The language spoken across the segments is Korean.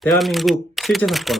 대한민국 실제 사건.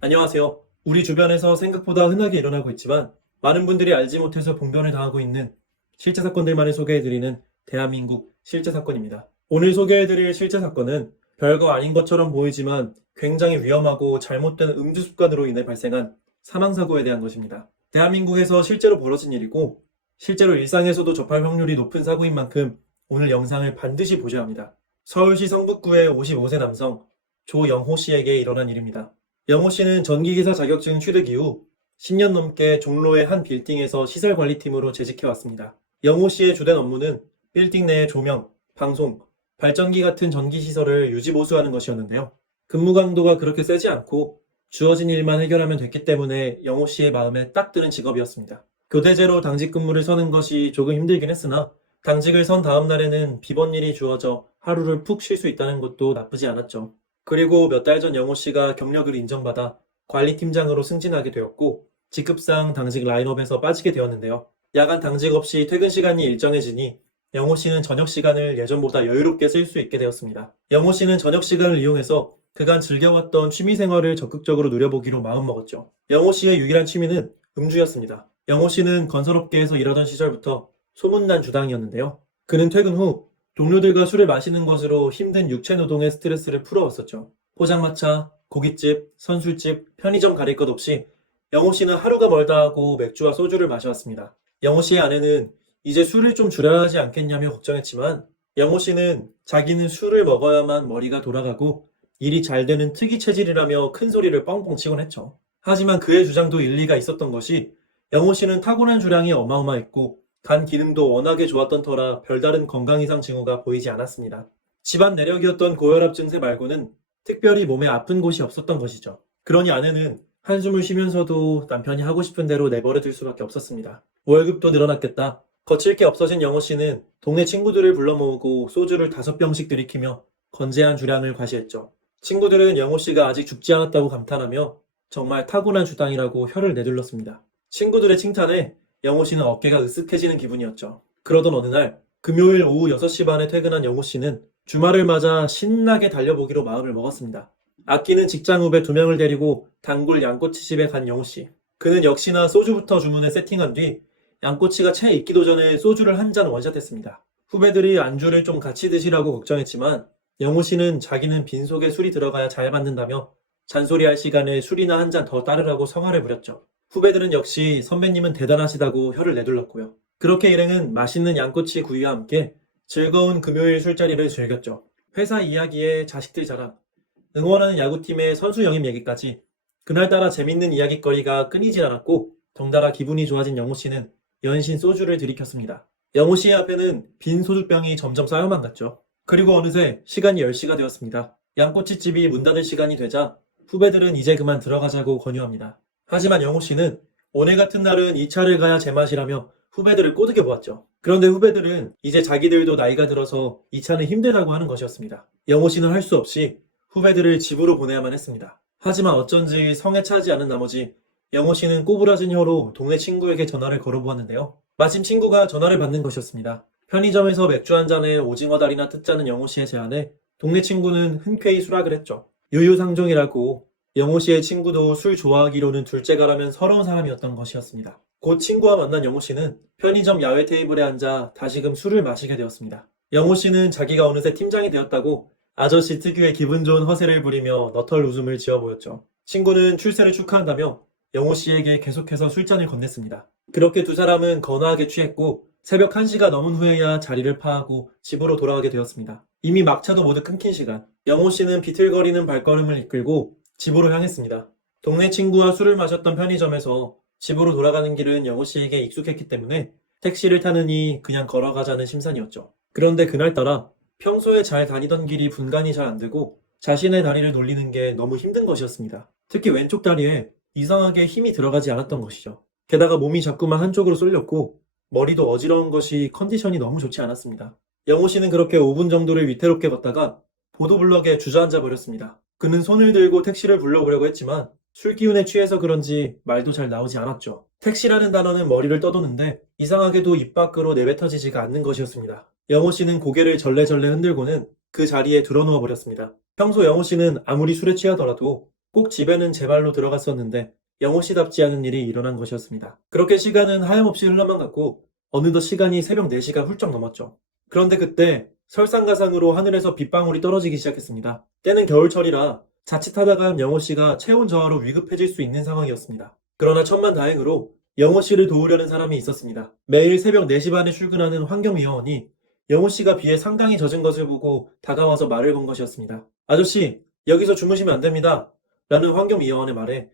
안녕하세요. 우리 주변에서 생각보다 흔하게 일어나고 있지만 많은 분들이 알지 못해서 봉변을 당하고 있는 실제 사건들만을 소개해드리는 대한민국 실제 사건입니다. 오늘 소개해드릴 실제 사건은 별거 아닌 것처럼 보이지만 굉장히 위험하고 잘못된 음주 습관으로 인해 발생한 사망사고에 대한 것입니다. 대한민국에서 실제로 벌어진 일이고 실제로 일상에서도 접할 확률이 높은 사고인 만큼 오늘 영상을 반드시 보셔야 합니다. 서울시 성북구의 55세 남성 조영호 씨에게 일어난 일입니다. 영호 씨는 전기기사 자격증 취득 이후 10년 넘게 종로의 한 빌딩에서 시설관리팀으로 재직해왔습니다. 영호 씨의 주된 업무는 빌딩 내의 조명, 방송, 발전기 같은 전기시설을 유지보수하는 것이었는데요. 근무 강도가 그렇게 세지 않고 주어진 일만 해결하면 됐기 때문에 영호 씨의 마음에 딱 드는 직업이었습니다. 교대제로 당직 근무를 서는 것이 조금 힘들긴 했으나 당직을 선 다음 날에는 비번일이 주어져 하루를 푹 쉴 수 있다는 것도 나쁘지 않았죠. 그리고 몇 달 전 영호 씨가 경력을 인정받아 관리팀장으로 승진하게 되었고 직급상 당직 라인업에서 빠지게 되었는데요. 야간 당직 없이 퇴근 시간이 일정해지니 영호 씨는 저녁 시간을 예전보다 여유롭게 쓸 수 있게 되었습니다. 영호 씨는 저녁 시간을 이용해서 그간 즐겨왔던 취미생활을 적극적으로 누려보기로 마음먹었죠. 영호 씨의 유일한 취미는 음주였습니다. 영호 씨는 건설업계에서 일하던 시절부터 소문난 주당이었는데요. 그는 퇴근 후 동료들과 술을 마시는 것으로 힘든 육체노동의 스트레스를 풀어왔었죠. 포장마차, 고깃집, 선술집, 편의점 가릴 것 없이 영호 씨는 하루가 멀다 하고 맥주와 소주를 마셔왔습니다. 영호 씨의 아내는 이제 술을 좀 줄여야 하지 않겠냐며 걱정했지만 영호 씨는 자기는 술을 먹어야만 머리가 돌아가고 일이 잘 되는 특이 체질이라며 큰 소리를 뻥뻥 치곤 했죠. 하지만 그의 주장도 일리가 있었던 것이 영호 씨는 타고난 주량이 어마어마했고 간 기능도 워낙에 좋았던 터라 별다른 건강 이상 징후가 보이지 않았습니다. 집안 내력이었던 고혈압 증세 말고는 특별히 몸에 아픈 곳이 없었던 것이죠. 그러니 아내는 한숨을 쉬면서도 남편이 하고 싶은 대로 내버려둘 수밖에 없었습니다. 월급도 늘어났겠다. 거칠 게 없어진 영호 씨는 동네 친구들을 불러 모으고 소주를 5병씩 들이키며 건재한 주량을 과시했죠. 친구들은 영호 씨가 아직 죽지 않았다고 감탄하며 정말 타고난 주당이라고 혀를 내둘렀습니다. 친구들의 칭찬에 영호 씨는 어깨가 으쓱해지는 기분이었죠. 그러던 어느 날 금요일 오후 6시 반에 퇴근한 영호 씨는 주말을 맞아 신나게 달려보기로 마음을 먹었습니다. 아끼는 직장 후배 2명을 데리고 단골 양꼬치집에 간 영호 씨. 그는 역시나 소주부터 주문해 세팅한 뒤 양꼬치가 채 익기도 전에 소주를 한 잔 원샷했습니다. 후배들이 안주를 좀 같이 드시라고 걱정했지만 영호 씨는 자기는 빈속에 술이 들어가야 잘 맞는다며 잔소리할 시간에 술이나 한 잔 더 따르라고 성화를 부렸죠. 후배들은 역시 선배님은 대단하시다고 혀를 내둘렀고요. 그렇게 일행은 맛있는 양꼬치 구이와 함께 즐거운 금요일 술자리를 즐겼죠. 회사 이야기에 자식들 자랑, 응원하는 야구팀의 선수 영입 얘기까지 그날따라 재밌는 이야깃거리가 끊이질 않았고 덩달아 기분이 좋아진 영호 씨는 연신 소주를 들이켰습니다. 영호 씨의 앞에는 빈 소주병이 점점 쌓여만 갔죠. 그리고 어느새 시간이 10시가 되었습니다. 양꼬치집이 문 닫을 시간이 되자 후배들은 이제 그만 들어가자고 권유합니다. 하지만 영호 씨는 오늘 같은 날은 2차를 가야 제맛이라며 후배들을 꼬드겨 보았죠. 그런데 후배들은 이제 자기들도 나이가 들어서 2차는 힘들다고 하는 것이었습니다. 영호 씨는 할 수 없이 후배들을 집으로 보내야만 했습니다. 하지만 어쩐지 성에 차지 않은 나머지 영호 씨는 꼬부라진 혀로 동네 친구에게 전화를 걸어보았는데요. 마침 친구가 전화를 받는 것이었습니다. 편의점에서 맥주 한 잔에 오징어 다리나 뜯자는 영호 씨의 제안에 동네 친구는 흔쾌히 수락을 했죠. 유유상종이라고 영호 씨의 친구도 술 좋아하기로는 둘째가라면 서러운 사람이었던 것이었습니다. 곧 친구와 만난 영호 씨는 편의점 야외 테이블에 앉아 다시금 술을 마시게 되었습니다. 영호 씨는 자기가 어느새 팀장이 되었다고 아저씨 특유의 기분 좋은 허세를 부리며 너털 웃음을 지어 보였죠. 친구는 출세를 축하한다며 영호 씨에게 계속해서 술잔을 건넸습니다. 그렇게 두 사람은 거나하게 취했고 새벽 1시가 넘은 후에야 자리를 파하고 집으로 돌아가게 되었습니다. 이미 막차도 모두 끊긴 시간. 영호 씨는 비틀거리는 발걸음을 이끌고 집으로 향했습니다. 동네 친구와 술을 마셨던 편의점에서 집으로 돌아가는 길은 영호 씨에게 익숙했기 때문에 택시를 타느니 그냥 걸어가자는 심산이었죠. 그런데 그날따라 평소에 잘 다니던 길이 분간이 잘 안 되고 자신의 다리를 돌리는 게 너무 힘든 것이었습니다. 특히 왼쪽 다리에 이상하게 힘이 들어가지 않았던 것이죠. 게다가 몸이 자꾸만 한쪽으로 쏠렸고 머리도 어지러운 것이 컨디션이 너무 좋지 않았습니다. 영호 씨는 그렇게 5분 정도를 위태롭게 걷다가 보도블럭에 주저앉아 버렸습니다. 그는 손을 들고 택시를 불러보려고 했지만 술기운에 취해서 그런지 말도 잘 나오지 않았죠. 택시라는 단어는 머리를 떠도는데 이상하게도 입 밖으로 내뱉어지지가 않는 것이었습니다. 영호 씨는 고개를 절레절레 흔들고는 그 자리에 드러누워 버렸습니다. 평소 영호 씨는 아무리 술에 취하더라도 꼭 집에는 제 발로 들어갔었는데 영호 씨답지 않은 일이 일어난 것이었습니다. 그렇게 시간은 하염없이 흘러만 갔고 어느덧 시간이 새벽 4시가 훌쩍 넘었죠. 그런데 그때 설상가상으로 하늘에서 빗방울이 떨어지기 시작했습니다. 때는 겨울철이라 자칫하다간 영호 씨가 체온 저하로 위급해질 수 있는 상황이었습니다. 그러나 천만다행으로 영호 씨를 도우려는 사람이 있었습니다. 매일 새벽 4시 반에 출근하는 환경미화원이 영호 씨가 비에 상당히 젖은 것을 보고 다가와서 말을 건 것이었습니다. 아저씨, 여기서 주무시면 안 됩니다. 라는 환경미화원의 말에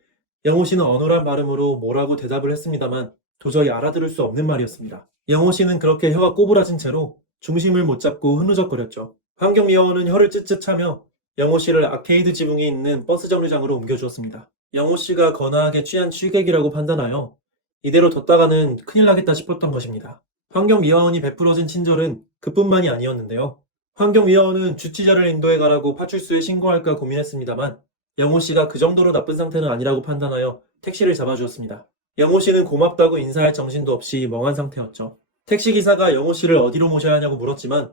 영호 씨는 어눌한 발음으로 뭐라고 대답을 했습니다만 도저히 알아들을 수 없는 말이었습니다. 영호 씨는 그렇게 혀가 꼬부라진 채로 중심을 못 잡고 흐느적거렸죠. 환경미화원은 혀를 찢찢 차며 영호 씨를 아케이드 지붕이 있는 버스 정류장으로 옮겨주었습니다. 영호 씨가 거나하게 취한 취객이라고 판단하여 이대로 뒀다가는 큰일 나겠다 싶었던 것입니다. 환경미화원이 베풀어진 친절은 그뿐만이 아니었는데요. 환경미화원은 주치자를 인도해 가라고 파출소에 신고할까 고민했습니다만 영호 씨가 그 정도로 나쁜 상태는 아니라고 판단하여 택시를 잡아주었습니다. 영호 씨는 고맙다고 인사할 정신도 없이 멍한 상태였죠. 택시기사가 영호 씨를 어디로 모셔야 하냐고 물었지만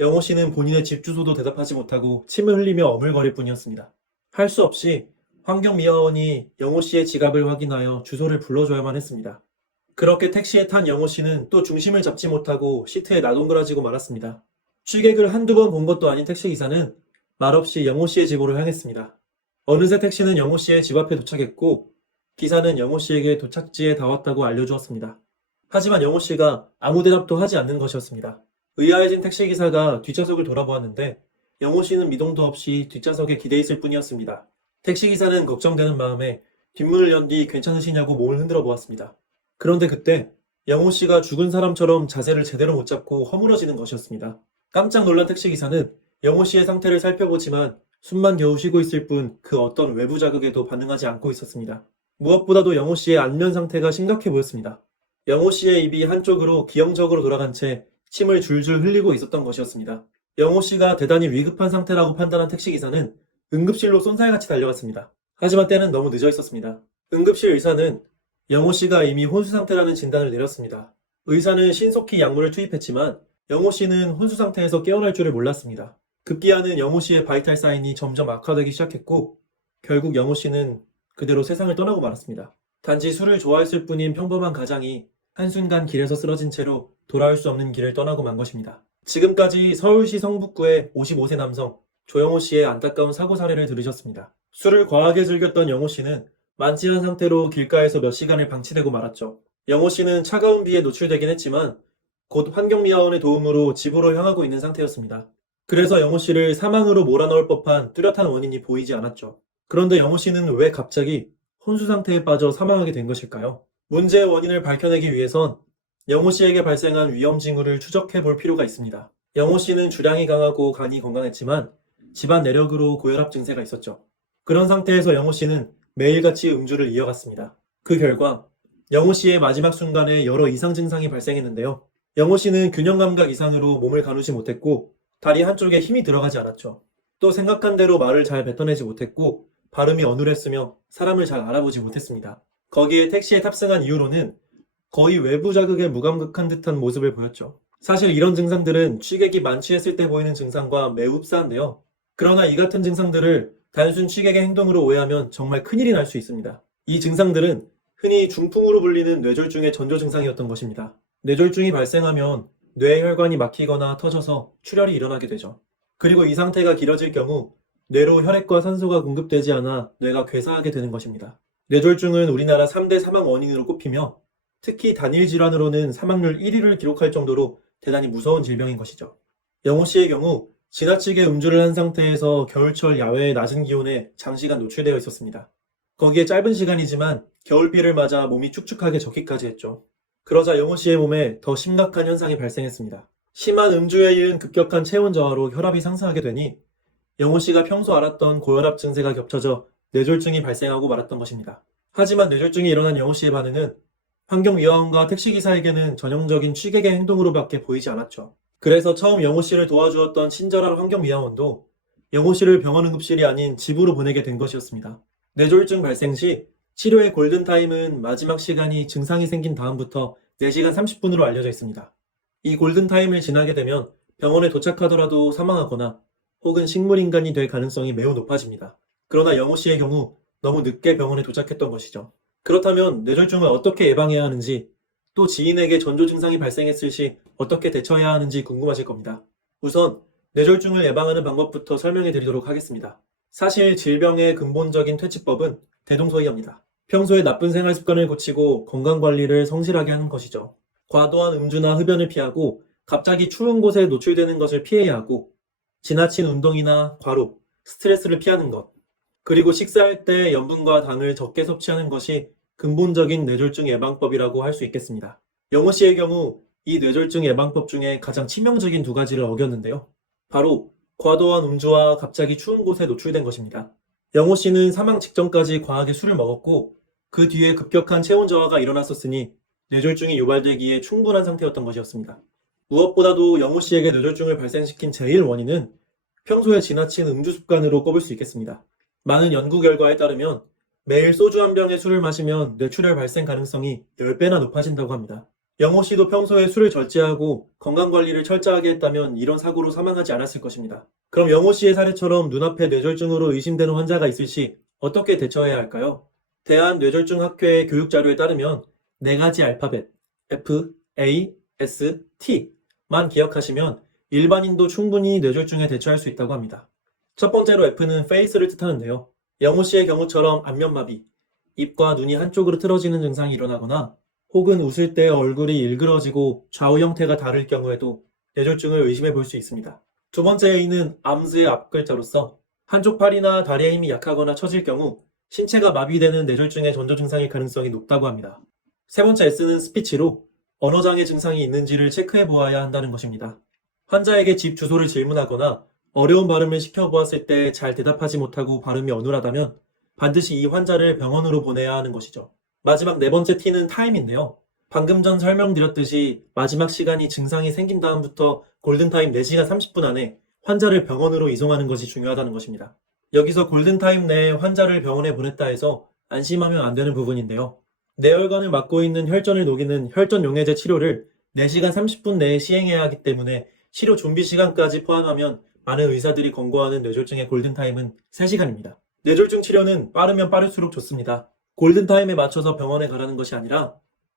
영호 씨는 본인의 집 주소도 대답하지 못하고 침을 흘리며 어물거릴 뿐이었습니다. 할 수 없이 환경미화원이 영호 씨의 지갑을 확인하여 주소를 불러줘야만 했습니다. 그렇게 택시에 탄 영호 씨는 또 중심을 잡지 못하고 시트에 나동그라지고 말았습니다. 취객을 한두 번 본 것도 아닌 택시기사는 말없이 영호 씨의 집으로 향했습니다. 어느새 택시는 영호 씨의 집 앞에 도착했고 기사는 영호 씨에게 도착지에 다 왔다고 알려주었습니다. 하지만 영호 씨가 아무 대답도 하지 않는 것이었습니다. 의아해진 택시기사가 뒷좌석을 돌아보았는데 영호 씨는 미동도 없이 뒷좌석에 기대 있을 뿐이었습니다. 택시기사는 걱정되는 마음에 뒷문을 연 뒤 괜찮으시냐고 몸을 흔들어 보았습니다. 그런데 그때 영호 씨가 죽은 사람처럼 자세를 제대로 못 잡고 허물어지는 것이었습니다. 깜짝 놀란 택시기사는 영호 씨의 상태를 살펴보지만 숨만 겨우 쉬고 있을 뿐 그 어떤 외부 자극에도 반응하지 않고 있었습니다. 무엇보다도 영호 씨의 안면 상태가 심각해 보였습니다. 영호 씨의 입이 한쪽으로 기형적으로 돌아간 채 침을 줄줄 흘리고 있었던 것이었습니다. 영호 씨가 대단히 위급한 상태라고 판단한 택시기사는 응급실로 쏜살같이 달려갔습니다. 하지만 때는 너무 늦어 있었습니다. 응급실 의사는 영호 씨가 이미 혼수 상태라는 진단을 내렸습니다. 의사는 신속히 약물을 투입했지만 영호 씨는 혼수 상태에서 깨어날 줄을 몰랐습니다. 급기야는 영호 씨의 바이탈 사인이 점점 악화되기 시작했고 결국 영호 씨는 그대로 세상을 떠나고 말았습니다. 단지 술을 좋아했을 뿐인 평범한 가장이 한순간 길에서 쓰러진 채로 돌아올 수 없는 길을 떠나고 만 것입니다. 지금까지 서울시 성북구의 55세 남성 조영호 씨의 안타까운 사고 사례를 들으셨습니다. 술을 과하게 즐겼던 영호 씨는 만취한 상태로 길가에서 몇 시간을 방치되고 말았죠. 영호 씨는 차가운 비에 노출되긴 했지만 곧 환경미화원의 도움으로 집으로 향하고 있는 상태였습니다. 그래서 영호 씨를 사망으로 몰아넣을 법한 뚜렷한 원인이 보이지 않았죠. 그런데 영호 씨는 왜 갑자기 혼수 상태에 빠져 사망하게 된 것일까요? 문제의 원인을 밝혀내기 위해선 영호 씨에게 발생한 위험 징후를 추적해 볼 필요가 있습니다. 영호 씨는 주량이 강하고 간이 건강했지만 집안 내력으로 고혈압 증세가 있었죠. 그런 상태에서 영호 씨는 매일같이 음주를 이어갔습니다. 그 결과 영호 씨의 마지막 순간에 여러 이상 증상이 발생했는데요. 영호 씨는 균형 감각 이상으로 몸을 가누지 못했고 다리 한쪽에 힘이 들어가지 않았죠. 또 생각한 대로 말을 잘 뱉어내지 못했고 발음이 어눌했으며 사람을 잘 알아보지 못했습니다. 거기에 택시에 탑승한 이후로는 거의 외부 자극에 무감각한 듯한 모습을 보였죠. 사실 이런 증상들은 취객이 만취했을 때 보이는 증상과 매우 흡사한데요. 그러나 이 같은 증상들을 단순 취객의 행동으로 오해하면 정말 큰일이 날 수 있습니다. 이 증상들은 흔히 중풍으로 불리는 뇌졸중의 전조 증상이었던 것입니다. 뇌졸중이 발생하면 뇌의 혈관이 막히거나 터져서 출혈이 일어나게 되죠. 그리고 이 상태가 길어질 경우 뇌로 혈액과 산소가 공급되지 않아 뇌가 괴사하게 되는 것입니다. 뇌졸중은 우리나라 3대 사망 원인으로 꼽히며 특히 단일 질환으로는 사망률 1위를 기록할 정도로 대단히 무서운 질병인 것이죠. 영호 씨의 경우 지나치게 음주를 한 상태에서 겨울철 야외의 낮은 기온에 장시간 노출되어 있었습니다. 거기에 짧은 시간이지만 겨울비를 맞아 몸이 축축하게 젖기까지 했죠. 그러자 영호 씨의 몸에 더 심각한 현상이 발생했습니다. 심한 음주에 이은 급격한 체온 저하로 혈압이 상승하게 되니 영호 씨가 평소 알았던 고혈압 증세가 겹쳐져 뇌졸중이 발생하고 말았던 것입니다. 하지만 뇌졸중이 일어난 영호 씨의 반응은 환경미화원과 택시기사에게는 전형적인 취객의 행동으로밖에 보이지 않았죠. 그래서 처음 영호 씨를 도와주었던 친절한 환경미화원도 영호 씨를 병원 응급실이 아닌 집으로 보내게 된 것이었습니다. 뇌졸중 발생 시 치료의 골든타임은 마지막 시간이 증상이 생긴 다음부터 4시간 30분으로 알려져 있습니다. 이 골든타임을 지나게 되면 병원에 도착하더라도 사망하거나 혹은 식물인간이 될 가능성이 매우 높아집니다. 그러나 영호 씨의 경우 너무 늦게 병원에 도착했던 것이죠. 그렇다면 뇌졸중을 어떻게 예방해야 하는지, 또 지인에게 전조 증상이 발생했을 시 어떻게 대처해야 하는지 궁금하실 겁니다. 우선 뇌졸중을 예방하는 방법부터 설명해 드리도록 하겠습니다. 사실 질병의 근본적인 퇴치법은 대동소이합니다. 평소에 나쁜 생활 습관을 고치고 건강관리를 성실하게 하는 것이죠. 과도한 음주나 흡연을 피하고 갑자기 추운 곳에 노출되는 것을 피해야 하고, 지나친 운동이나 과로, 스트레스를 피하는 것, 그리고 식사할 때 염분과 당을 적게 섭취하는 것이 근본적인 뇌졸중 예방법이라고 할 수 있겠습니다. 영호 씨의 경우 이 뇌졸중 예방법 중에 가장 치명적인 두 가지를 어겼는데요. 바로 과도한 음주와 갑자기 추운 곳에 노출된 것입니다. 영호 씨는 사망 직전까지 과하게 술을 먹었고, 그 뒤에 급격한 체온 저하가 일어났었으니 뇌졸중이 유발되기에 충분한 상태였던 것이었습니다. 무엇보다도 영호 씨에게 뇌졸중을 발생시킨 제일 원인은 평소에 지나친 음주 습관으로 꼽을 수 있겠습니다. 많은 연구 결과에 따르면 매일 소주 한 병의 술을 마시면 뇌출혈 발생 가능성이 10배나 높아진다고 합니다. 영호 씨도 평소에 술을 절제하고 건강관리를 철저하게 했다면 이런 사고로 사망하지 않았을 것입니다. 그럼 영호 씨의 사례처럼 눈앞에 뇌졸중으로 의심되는 환자가 있을 시 어떻게 대처해야 할까요? 대한뇌졸중학회의 교육자료에 따르면 4가지 알파벳 F, A, S, T만 기억하시면 일반인도 충분히 뇌졸중에 대처할 수 있다고 합니다. 첫 번째로 F는 face를 뜻하는데요. 영호 씨의 경우처럼 안면마비, 입과 눈이 한쪽으로 틀어지는 증상이 일어나거나 혹은 웃을 때 얼굴이 일그러지고 좌우 형태가 다를 경우에도 뇌졸중을 의심해 볼 수 있습니다. 두 번째 A는 암스의 앞글자로서 한쪽 팔이나 다리의 힘이 약하거나 처질 경우 신체가 마비되는 뇌졸중의 전조 증상일 가능성이 높다고 합니다. 세 번째 S는 스피치로 언어장애 증상이 있는지를 체크해 보아야 한다는 것입니다. 환자에게 집 주소를 질문하거나 어려운 발음을 시켜보았을 때 잘 대답하지 못하고 발음이 어눌하다면 반드시 이 환자를 병원으로 보내야 하는 것이죠. 마지막 4번째 T는 타임인데요. 방금 전 설명드렸듯이 마지막 시간이 증상이 생긴 다음부터 골든타임 4시간 30분 안에 환자를 병원으로 이송하는 것이 중요하다는 것입니다. 여기서 골든타임 내에 환자를 병원에 보냈다 해서 안심하면 안 되는 부분인데요. 뇌혈관을 막고 있는 혈전을 녹이는 혈전용해제 치료를 4시간 30분 내에 시행해야 하기 때문에 치료 준비 시간까지 포함하면 많은 의사들이 권고하는 뇌졸중의 골든타임은 3시간입니다. 뇌졸중 치료는 빠르면 빠를수록 좋습니다. 골든타임에 맞춰서 병원에 가라는 것이 아니라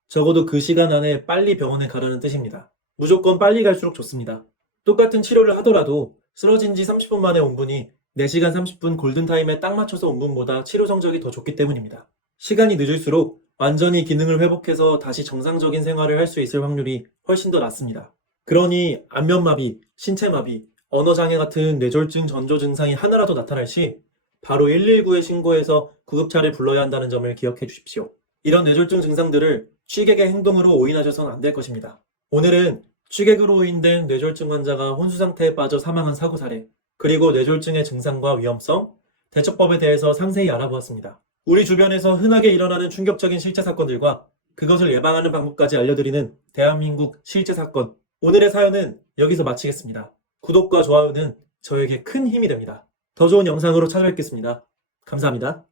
적어도 그 시간 안에 빨리 병원에 가라는 뜻입니다. 무조건 빨리 갈수록 좋습니다. 똑같은 치료를 하더라도 쓰러진 지 30분 만에 온 분이 4시간 30분 골든타임에 딱 맞춰서 온 분보다 치료 성적이 더 좋기 때문입니다. 시간이 늦을수록 완전히 기능을 회복해서 다시 정상적인 생활을 할 수 있을 확률이 훨씬 더 낮습니다. 그러니 안면마비, 신체마비, 언어장애 같은 뇌졸중 전조 증상이 하나라도 나타날 시 바로 119에 신고해서 구급차를 불러야 한다는 점을 기억해 주십시오. 이런 뇌졸중 증상들을 취객의 행동으로 오인하셔서는 안 될 것입니다. 오늘은 취객으로 오인된 뇌졸중 환자가 혼수 상태에 빠져 사망한 사고 사례, 그리고 뇌졸중의 증상과 위험성, 대처법에 대해서 상세히 알아보았습니다. 우리 주변에서 흔하게 일어나는 충격적인 실제 사건들과 그것을 예방하는 방법까지 알려드리는 대한민국 실제 사건. 오늘의 사연은 여기서 마치겠습니다. 구독과 좋아요는 저에게 큰 힘이 됩니다. 더 좋은 영상으로 찾아뵙겠습니다. 감사합니다.